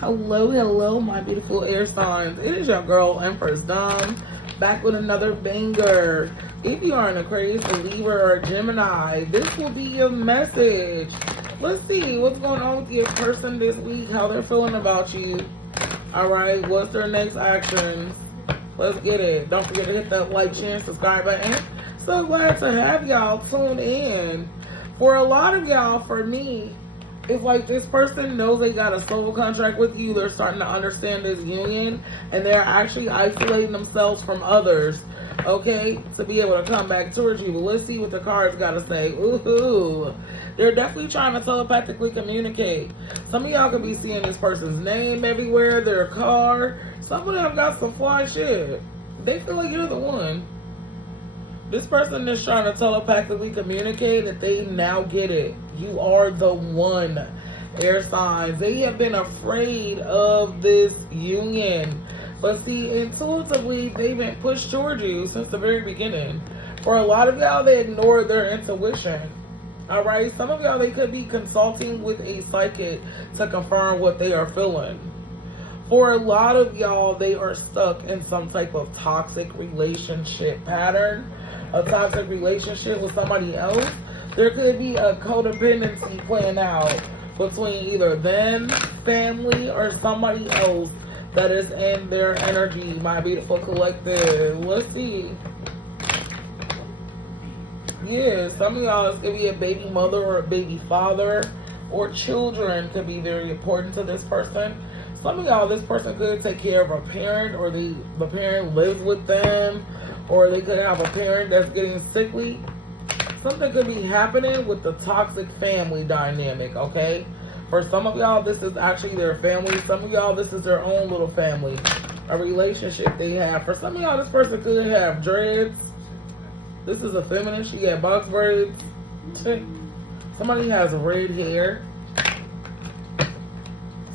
Hello, hello, my beautiful air signs. It is your girl, Empress Dom, back with another banger. If you are an Aquarius, a Libra, or a Gemini, this will be your message. Let's see what's going on with your person this week, how they're feeling about you. All right, what's their next actions? Let's get it. Don't forget to hit that like, share, and subscribe button. So glad to have y'all tune in. For a lot of y'all, for me, if like this person knows they got a soul contract with you, they're starting to understand this union and they're actually isolating themselves from others, okay, to be able to come back towards you. But let's see what the cards got to say. Ooh, they're definitely trying to telepathically communicate. Some of y'all could be seeing this person's name everywhere, their car. Some of them got some fly shit. They feel like you're the one. This person is trying to telepathically communicate that they now get it. You are the one, air signs. They have been afraid of this union. But see, intuitively, they've been pushed towards you since the very beginning. For a lot of y'all, they ignored their intuition. All right? Some of y'all, they could be consulting with a psychic to confirm what they are feeling. For a lot of y'all, they are stuck in some type of toxic relationship pattern. A toxic relationship with somebody else. There could be a codependency playing out between either them, family, or somebody else that is in their energy, my beautiful collective. Let's see. Yeah, some of y'all, it's going to be a baby mother or a baby father, or children could be very important to this person. Some of y'all, this person could take care of a parent, or the parent lives with them, or they could have a parent that's getting sickly. Something could be happening with the toxic family dynamic, okay? For some of y'all, this is actually their family. Some of y'all, this is their own little family, a relationship they have. For some of y'all, this person could have dreads. This is a feminine. She got box braids. Somebody has red hair.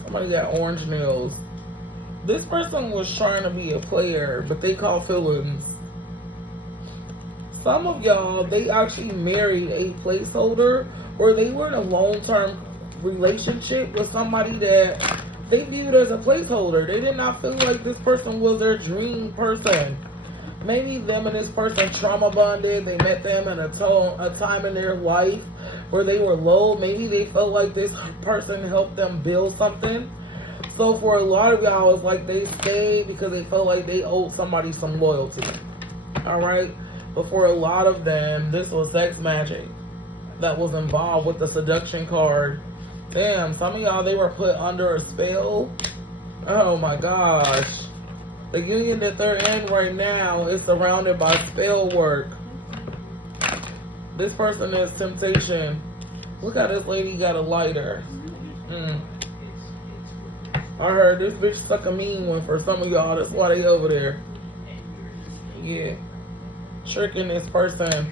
Somebody got orange nails. This person was trying to be a player, but they call feelings. Some of y'all, they actually married a placeholder, or they were in a long-term relationship with somebody that they viewed as a placeholder. They did not feel like this person was their dream person. Maybe them and this person trauma bonded. They met them in a time in their life where they were low. Maybe they felt like this person helped them build something. So for a lot of y'all, it's like they stayed because they felt like they owed somebody some loyalty. All right? But for a lot of them, this was sex magic that was involved with the seduction card. Damn, some of y'all, they were put under a spell. Oh my gosh. The union that they're in right now is surrounded by spell work. This person is temptation. Look how this lady got a lighter. I heard this bitch stuck a mean one for some of y'all. That's why they over there. Yeah. Tricking this person.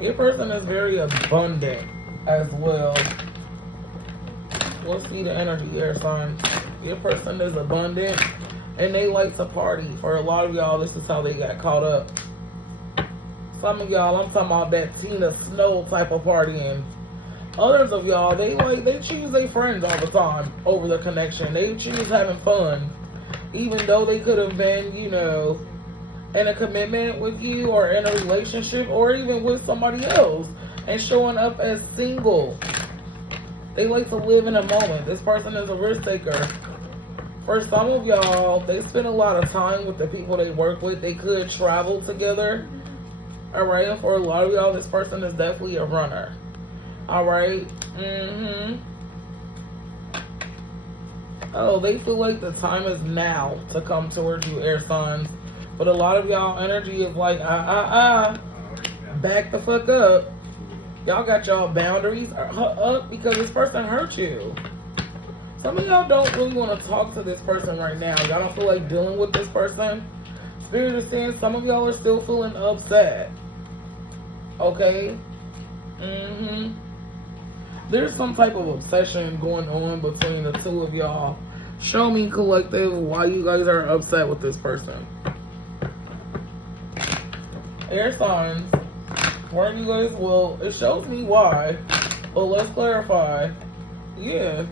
Your person is very abundant as well. Let's see the energy, air signs. Your person is abundant and they like to party. For a lot of y'all, this is how they got caught up. Some of y'all, I'm talking about that Tina Snow type of partying. Others of y'all, they choose their friends all the time over the connection. They choose having fun. Even though they could have been, you know, in a commitment with you, or in a relationship, or even with somebody else, and showing up as single. They like to live in a moment. This person is a risk taker. For some of y'all, they spend a lot of time with the people they work with. They could travel together. All right, and for a lot of y'all, this person is definitely a runner. All right. Oh, they feel like the time is now to come towards you, air signs. But a lot of y'all energy is like, back the fuck up. Y'all got y'all boundaries up because this person hurt you. Some of y'all don't really want to talk to this person right now. Y'all don't feel like dealing with this person. Spirit is saying some of y'all are still feeling upset. Okay? There's some type of obsession going on between the two of y'all. Show me, collective, why you guys are upset with this person. Air signs. Why are you guys? Well, it shows me why. But let's clarify. Yeah.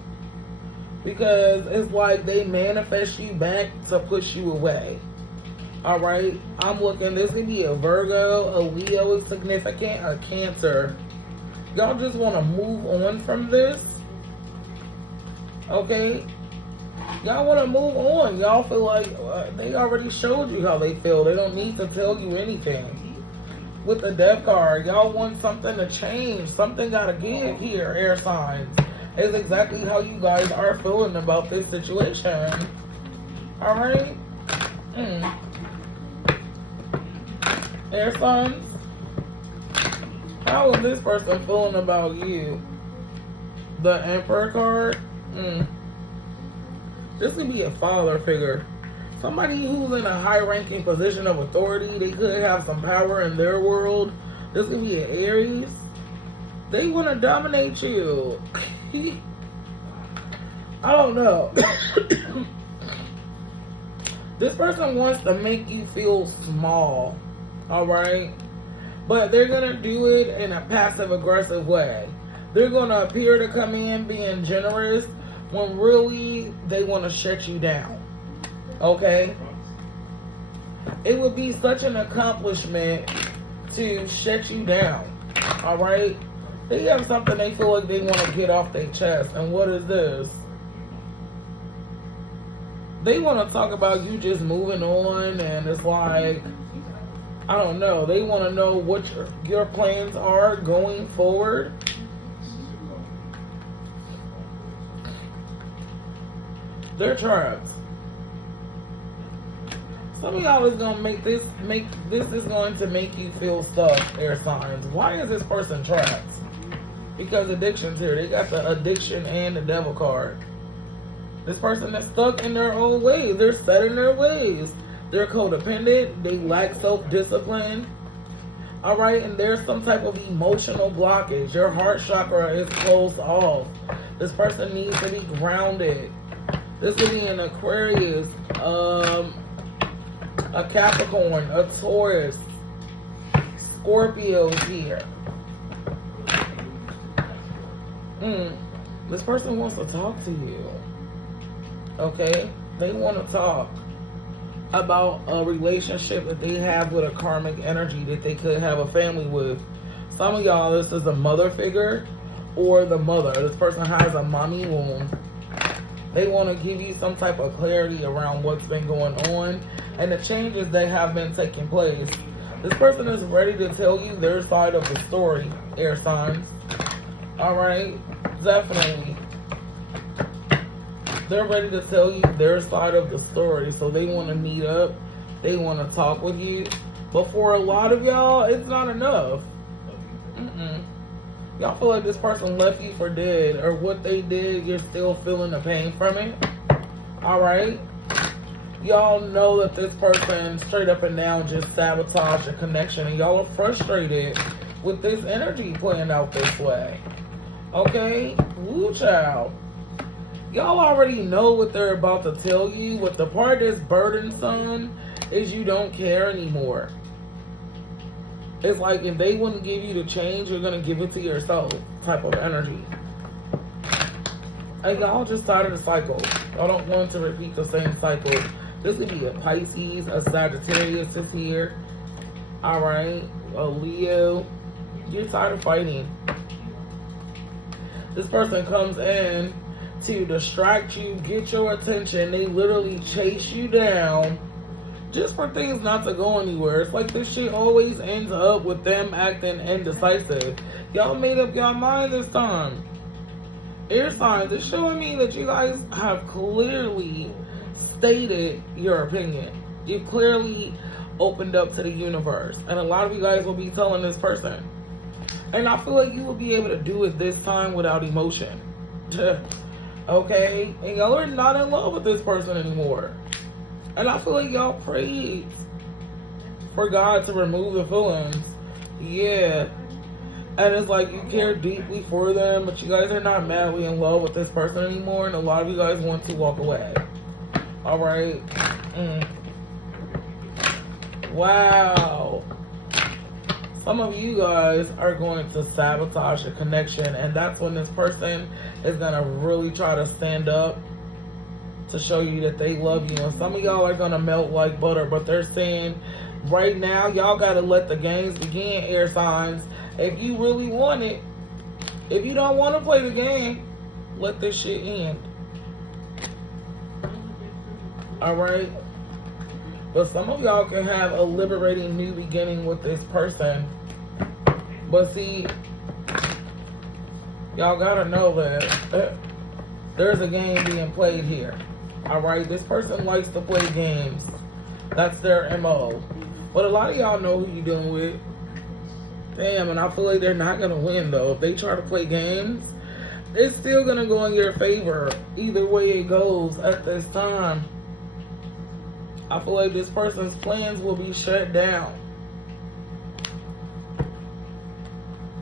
because it's like they manifest you back to push you away. All right, I'm looking. This could be a Virgo, a Leo is significant, a Cancer. Y'all just want to move on from this, okay? Y'all want to move on. Y'all feel like they already showed you how they feel. They don't need to tell you anything. With the Death card, y'all want something to change. Something got to give here, air signs. Is exactly how you guys are feeling about this situation. All right? Air signs, how is this person feeling about you? The Emperor card. This could be a father figure. Somebody who's in a high-ranking position of authority. They could have some power in their world. This could be an Aries. They want to dominate you. I don't know. This person wants to make you feel small. Alright? But they're going to do it in a passive-aggressive way. They're going to appear to come in being generous when really they want to shut you down. Okay? It would be such an accomplishment to shut you down. Alright? They have something they feel like they want to get off their chest. And what is this? They want to talk about you just moving on, and it's like, I don't know. They want to know what your plans are going forward. They're trapped. Some of y'all is gonna make this is going to make you feel stuck, air signs. Why is this person trapped? Because addiction's here. They got the addiction and the devil card. This person is stuck in their own ways. They're set in their ways. They're codependent. They lack self-discipline. All right, and there's some type of emotional blockage. Your heart chakra is closed off. This person needs to be grounded. This could be an Aquarius, a Capricorn, a Taurus, Scorpio here. This person wants to talk to you. Okay? They want to talk about a relationship that they have with a karmic energy that they could have a family with. Some of y'all, this is a mother figure or the mother. This person has a mommy wound. They want to give you some type of clarity around what's been going on and the changes that have been taking place. This person is ready to tell you their side of the story, air signs. Alright? Definitely. They're ready to tell you their side of the story. So they want to meet up. They want to talk with you. But for a lot of y'all, it's not enough. Y'all feel like this person left you for dead, or what they did, you're still feeling the pain from it. Alright? Y'all know that this person straight up and down just sabotaged a connection, and y'all are frustrated with this energy playing out this way. Okay? Woo, child. Y'all already know what they're about to tell you. What the part that's burdensome is you don't care anymore. It's like if they wouldn't give you the change, you're going to give it to yourself type of energy. And y'all just started a cycle. Y'all don't want to repeat the same cycle. This could be a Pisces, a Sagittarius is here. Alright, a Leo. You're tired of fighting. This person comes in to distract you, get your attention. They literally chase you down just for things not to go anywhere. It's like this shit always ends up with them acting indecisive. Y'all made up your mind this time. Air signs, it's showing me that you guys have clearly stated your opinion. You've clearly opened up to the universe. And a lot of you guys will be telling this person. And I feel like you will be able to do it this time without emotion. Okay? And y'all are not in love with this person anymore. And I feel like y'all prayed for God to remove the feelings. Yeah. And it's like you care deeply for them, but you guys are not madly in love with this person anymore. And a lot of you guys want to walk away. Alright? Wow. Some of you guys are going to sabotage a connection. And that's when this person is going to really try to stand up to show you that they love you. And some of y'all are going to melt like butter, but they're saying right now, y'all got to let the games begin, air signs. If you really want it, if you don't want to play the game, let this shit end. Alright? But some of y'all can have a liberating new beginning with this person. But see, y'all gotta know that there's a game being played here. Alright? This person likes to play games. That's their MO. But a lot of y'all know who you're dealing with. Damn, and I feel like they're not gonna win though. If they try to play games, it's still gonna go in your favor. Either way it goes at this time. I feel like this person's plans will be shut down.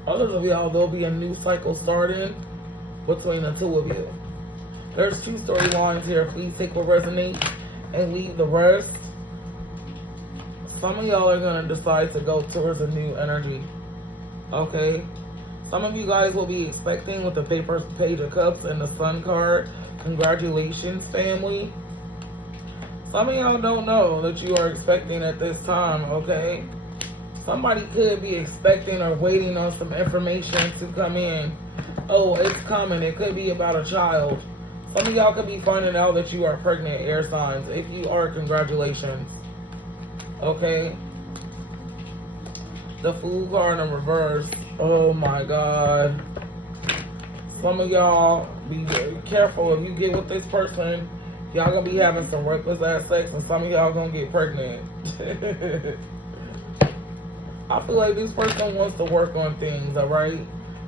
Others of y'all, there'll be a new cycle starting between the two of you. There's 2 storylines here. Please take what resonates and leave the rest. Some of y'all are going to decide to go towards a new energy. Okay? Some of you guys will be expecting with the Page of Cups and the Sun card. Congratulations, family. Some of y'all don't know that you are expecting at this time, okay? Somebody could be expecting or waiting on some information to come in. Oh, it's coming. It could be about a child. Some of y'all could be finding out that you are pregnant, air signs. If you are, congratulations. Okay? The Fool card in reverse. Oh my God. Some of y'all, be very careful. If you get with this person, y'all gonna be having some reckless ass sex, and some of y'all gonna get pregnant. I feel like this person wants to work on things, alright?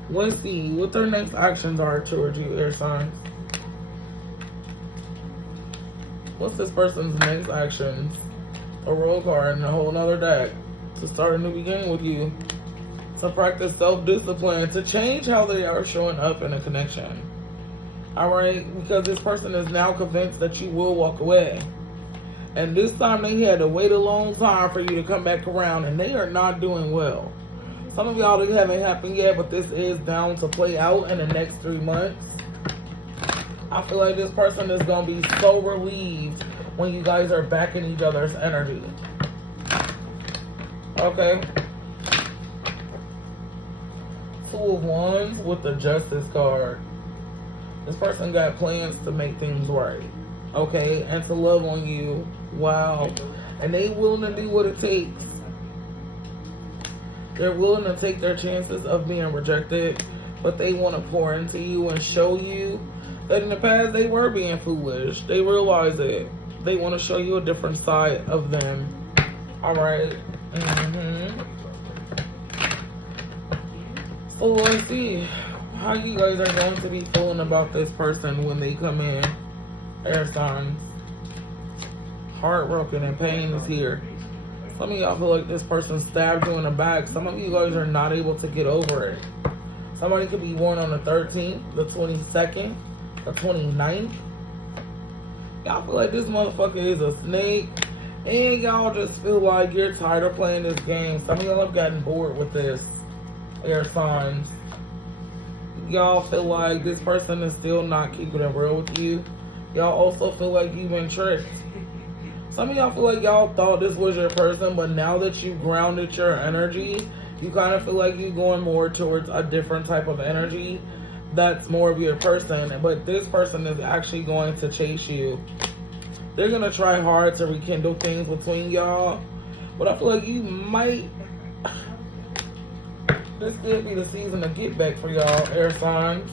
Let's see what their next actions are towards you, air signs. What's this person's next actions? A roll card and a whole nother deck. To start a new beginning with you. To practice self-discipline. To change how they are showing up in a connection. Alright, because this person is now convinced that you will walk away. And this time they had to wait a long time for you to come back around, and they are not doing well. Some of y'all, it haven't happened yet, but this is down to play out in the next 3 months. I feel like this person is going to be so relieved when you guys are back in each other's energy. Okay. 2 of Wands with the Justice card. This person got plans to make things right, okay, and to love on you. Wow. And they willing to do what it takes. They're willing to take their chances of being rejected, but they want to pour into you and show you that in the past they were being foolish. They realize it. They want to show you a different side of them. All right. So let's see how you guys are going to be feeling about this person when they come in. Air signs. Heartbroken and pain is here. Some of y'all feel like this person stabbed you in the back. Some of you guys are not able to get over it. Somebody could be born on the 13th, the 22nd, the 29th. Y'all feel like this motherfucker is a snake. And y'all just feel like you're tired of playing this game. Some of y'all have gotten bored with this. Air signs. Y'all feel like this person is still not keeping it real with you. Y'all also feel like you've been tricked. Some of y'all feel like y'all thought this was your person, but now that you grounded your energy, you kind of feel like you're going more towards a different type of energy that's more of your person. But this person is actually going to chase you. They're going to try hard to rekindle things between y'all. But I feel like you might... This could be the season to get back for y'all, air signs.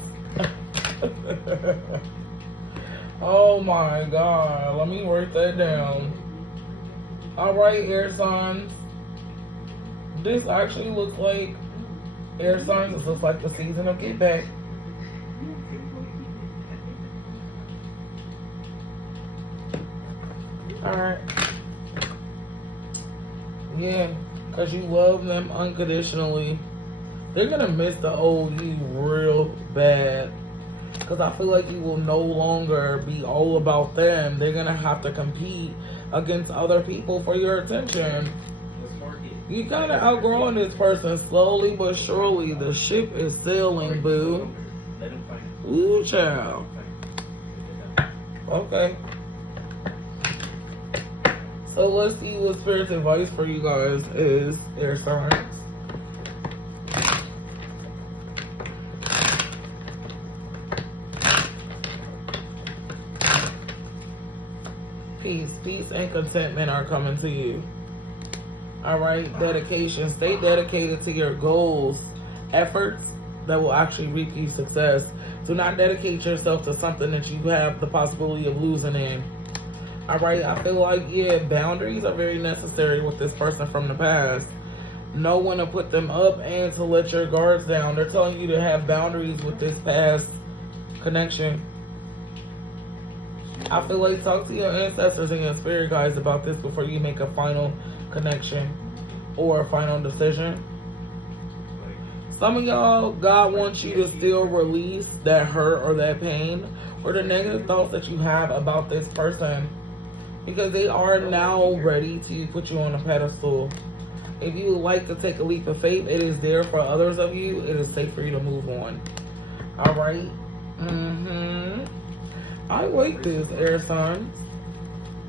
Oh my God. Let me write that down. Alright, air signs. This actually looks like, air signs, this looks like the season of get back. Alright. Yeah, because you love them unconditionally. They're going to miss the old you real bad. Because I feel like you will no longer be all about them. They're going to have to compete against other people for your attention. You kind of outgrowing this person slowly but surely. The ship is sailing, boo. Ooh, child. Okay. So let's see what Spirit's advice for you guys is, air signs. Peace and contentment are coming to you. All right, dedication. Stay dedicated to your goals, efforts that will actually reap you success. Do not dedicate yourself to something that you have the possibility of losing in. All right, I feel like, yeah, boundaries are very necessary with this person from the past. Know when to put them up and to let your guards down. They're telling you to have boundaries with this past connection. I feel like talk to your ancestors and your spirit guides about this before you make a final connection or a final decision. Some of y'all, God wants you to still release that hurt or that pain or the negative thoughts that you have about this person, because they are now ready to put you on a pedestal. If you would like to take a leap of faith, it is there for others of you. It is safe for you to move on. All right. I like this, air signs.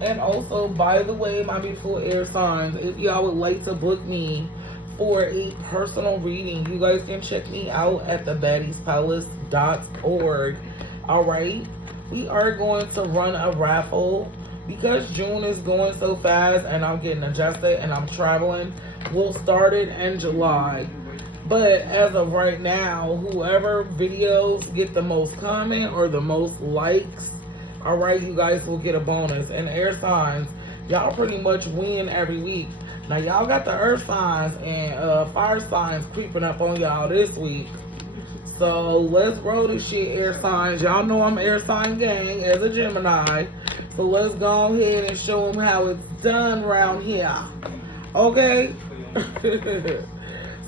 And also, by the way, my beautiful air signs, if y'all would like to book me for a personal reading, you guys can check me out at thebaddiespalace.org. All right. We are going to run a raffle. Because June is going so fast and I'm getting adjusted and I'm traveling, we'll start it in July. But as of right now, whoever videos get the most comment or the most likes, all right, you guys will get a bonus. And air signs, y'all pretty much win every week. Now, y'all got the earth signs and fire signs creeping up on y'all this week. So let's roll this shit, air signs. Y'all know I'm air sign gang as a Gemini. So let's go ahead and show them how it's done around here. Okay?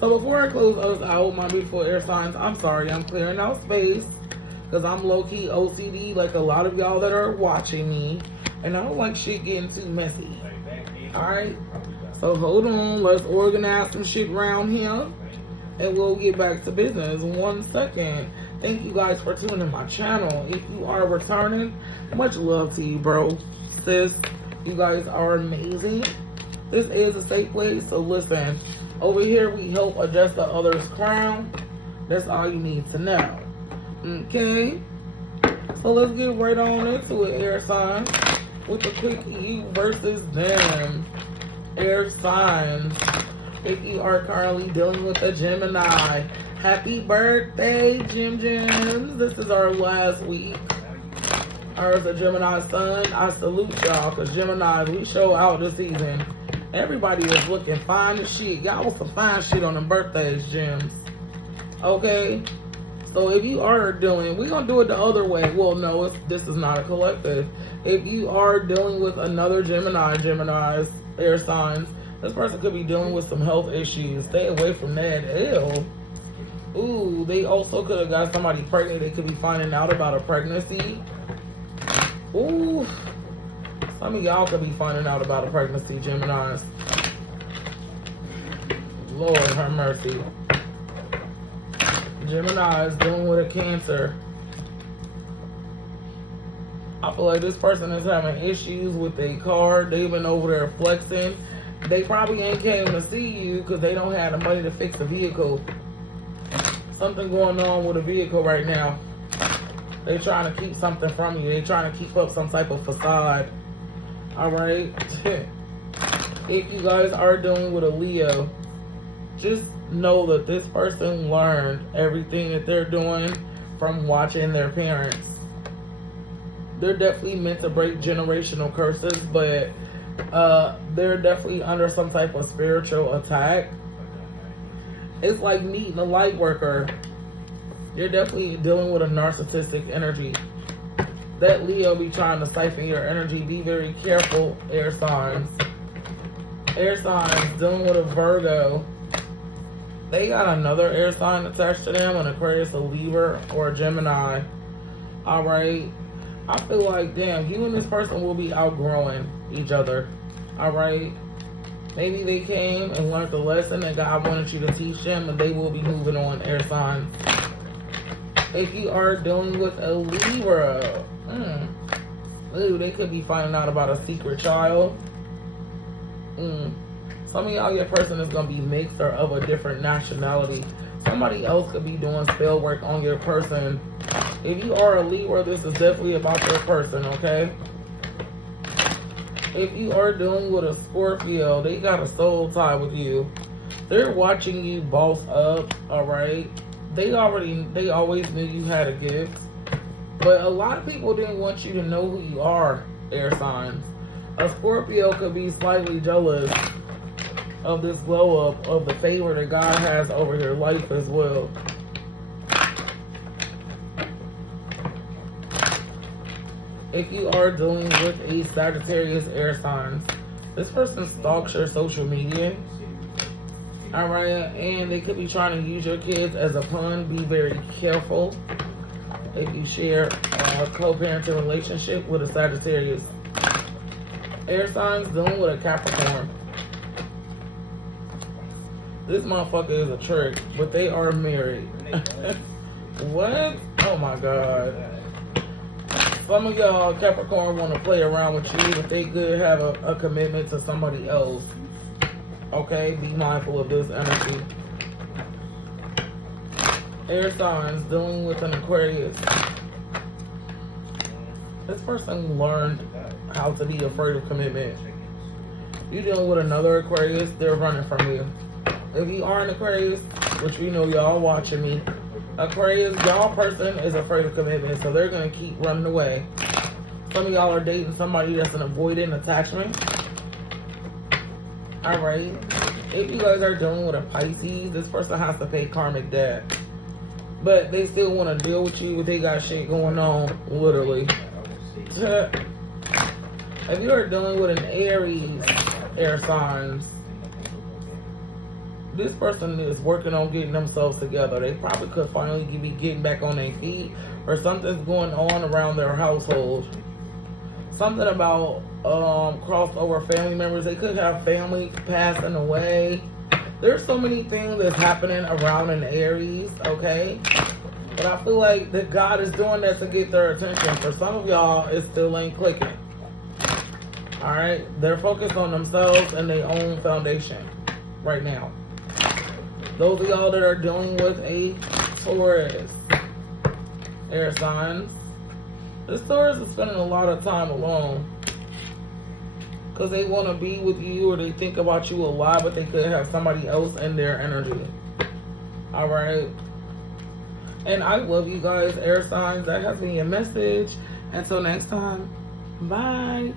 So before I close us out, my beautiful air signs, I'm sorry, I'm clearing out space because I'm low-key OCD like a lot of y'all that are watching me. And I don't like shit getting too messy. Alright? So hold on. Let's organize some shit around here. And we'll get back to business. 1 second. Thank you guys for tuning in my channel. If you are returning, much love to you, bro. Sis, you guys are amazing. This is a safe place, so listen. Over here, we help adjust the other's crown. That's all you need to know. Okay? So let's get right on into it, air signs. With the quick you versus them. Air signs. If you are currently dealing with a Gemini, happy birthday, Gem Gems. This is our last week. As a Gemini sun, I salute y'all, because Gemini, we show out this season. Everybody is looking fine as shit. Y'all want some fine shit on them birthdays, Gems. Okay? So if you are doing, we're going to do it the other way. Well, no, this is not a collective. If you are dealing with another Gemini's, air signs, this person could be dealing with some health issues. Stay away from that. Ew. Ooh, they also could have got somebody pregnant. They could be finding out about a pregnancy. Ooh. Some of y'all could be finding out about a pregnancy, Geminis. Lord have mercy. Gemini is dealing with a Cancer. I feel like this person is having issues with their car. They've been over there flexing. They probably ain't came to see you because they don't have the money to fix the vehicle. Something going on with a vehicle right now. They're trying to keep something from you. They're trying to keep up some type of facade. Alright? If you guys are dealing with a Leo, just know that this person learned everything that they're doing from watching their parents. They're definitely meant to break generational curses, but they're definitely under some type of spiritual attack. It's like meeting a light worker. You're definitely dealing with a narcissistic energy. That Leo be trying to siphon your energy. Be very careful, air signs. Air signs dealing with a Virgo. They got another air sign attached to them, an Aquarius, a Libra, or a Gemini. Alright? I feel like, damn, you and this person will be outgrowing each other. Alright? Maybe they came and learned the lesson that God wanted you to teach them, and they will be moving on, air signs. If you are dealing with a Libra, ooh, they could be finding out about a secret child. Some of y'all, your person is going to be mixed or of a different nationality. Somebody else could be doing spell work on your person. If you are a Libra, this is definitely about your person, okay? If you are dealing with a Scorpio, they got a soul tie with you. They're watching you boss up, alright? They always knew you had a gift. But a lot of people didn't want you to know who you are, air signs. A Scorpio could be slightly jealous of this glow up of the favor that God has over your life as well. If you are dealing with a Sagittarius air signs, this person stalks your social media. Alright, and they could be trying to use your kids as a pawn. Be very careful if you share a co-parenting relationship with a Sagittarius. Air signs dealing with a Capricorn. This motherfucker is a trick, but they are married. What? Oh my God. Some of y'all Capricorn want to play around with you, but they could have a commitment to somebody else. Okay, be mindful of this energy. Air signs dealing with an Aquarius. This person learned how to be afraid of commitment. You dealing with another Aquarius, they're running from you. If you are an Aquarius, which we know y'all watching me, Aquarius, y'all person is afraid of commitment, so they're going to keep running away. Some of y'all are dating somebody that's an avoidant attachment. Alright. If you guys are dealing with a Pisces, this person has to pay karmic debt. But they still want to deal with you, but they got shit going on, literally. If you are dealing with an Aries, air signs, this person is working on getting themselves together. They probably could finally be getting back on their feet, or something's going on around their household. Something about crossover family members. They could have family passing away. There's so many things that's happening around an Aries, okay? But I feel like that God is doing that to get their attention. For some of y'all, it still ain't clicking. Alright? They're focused on themselves and their own foundation right now. Those of y'all that are dealing with a Taurus, air signs, this Taurus is spending a lot of time alone because they want to be with you, or they think about you a lot, but they could have somebody else in their energy. Alright? And I love you guys, air signs. That has been your message. Until next time, bye.